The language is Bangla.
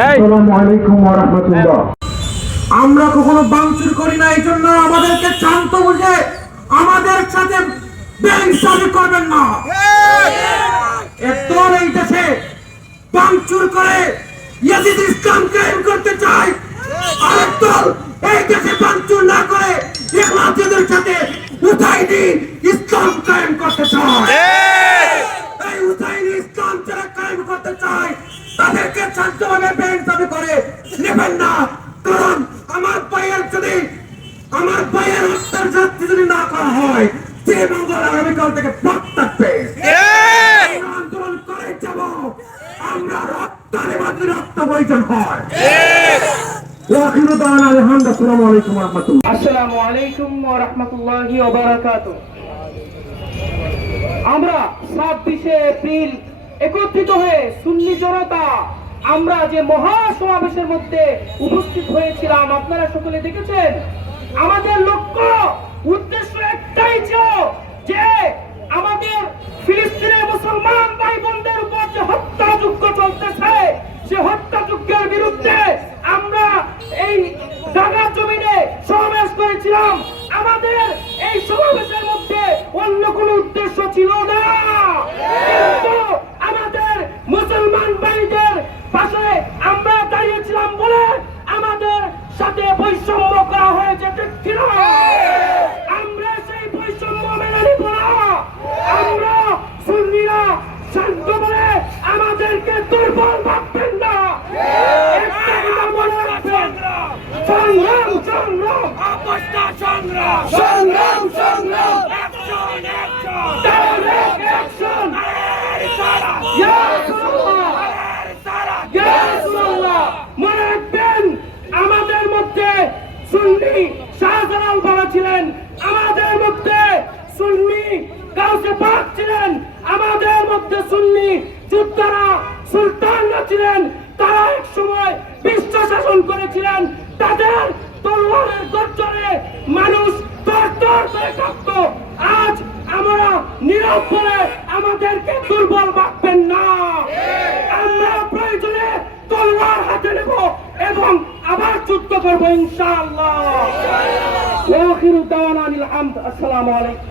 আসসালামু আলাইকুম ওয়া রাহমাতুল্লাহ। আমরা কখনো ভাঙচুর করি না, এই জন্য আমাদেরকে শান্ত বুঝে আমাদের সাথে বেইনসাফি করবেন না। একদল এই দেশে ভাঙচুর করে ইয়াজিদ ইসলাম কায়েম করতে চায়, আরেক দল এই দেশে ভাঙচুর না করে ইখলাসের সাথে হুসাইনি ইসলাম কায়েম করতে চায়। এই হুসাইনি ইসলাম যারা কায়েম করতে চায় তাদেরকে শান্তভাবে বেইনসাফি করে নেবেন না, কারণ আমার ভাইয়ের হত্যার শাস্তি যদি না করা হয় সে মঙ্গল আগামীকাল থেকে ব্লক থাকবে। আন্দোলন করে যাব, আমরা রক্ত নেবাদের রক্ত প্রয়োজন হয়। আসসালামু আলাইকুম ওয়া রাহমাতুল্লাহি ওয়া বারাকাতুহু। আমরা 26শে এপ্রিল একত্রিত হয়ে সুন্নি জনতা আমরা যে মহা সমাবেশের মধ্যে উপস্থিত হয়েছিলাম, আপনারা সকলে দেখেছেন। আমাদের লক্ষ্য উদ্দেশ্য একটাই ছিল যে আমাদের ফিলিস্তিনের মুসলমান ভাই বোনদের উপর যে হত্যাযজ্ঞ চলতেছে সে হত্যাযজ্ঞের বিরুদ্ধে আমরা এই ঢাকার জমিনে সমাবেশ করেছিলাম। আমাদের এই সমাবেশের মধ্যে অন্য কোনো উদ্দেশ্য ছিল না, কিন্তু আমাদের মুসলমান ভাইদের পাশে আমরা দাঁড়িয়েছিলাম বলে আমাদের সাথে বৈষম্য করা হয়েছে, ঠিক কিনা? আমরা সেই বৈষম্য মেনে নিব না। আমরা সুন্নিরা শান্ত বলে আমাদেরকে দুর্বল ভাববেন না। একটা কথা মনে রাখবেন, সংগ্রাম সংগ্রাম অবস্থা সংগ্রাম সংগ্রাম সংগ্রাম অ্যাকশন অ্যাকশন ডাইরেক্ট অ্যাকশন। ইয়া রাসূলুল্লাহ ইয়া রাসূলুল্লাহ, মনে রাখবেন আমাদের মধ্যে সুন্নি শাহজালাল বাবা ছিলেন, আমাদের মধ্যে সুন্নি গাউসে পাক ছিলেন, আমাদের মধ্যে সুন্নি যোদ্ধারা সুলতানরা ছিলেন। তারা এক সময় বিশ্ব শাসন করেছিলেন, তাদের তলোয়ারের গর্জনে মানুষ তরতর করে কাঁপত। আজ আমরা নীরব বলে আমাদেরকে দুর্বল ভাববেন না। আমরা প্রয়োজনে তলোয়ার হাতে নেব এবং আবার যুদ্ধ করবো ইনশাআল্লাহ। ওয়া আখিরু দাওয়ানা আনিল হামদ। আসসালামু আলাইকুম।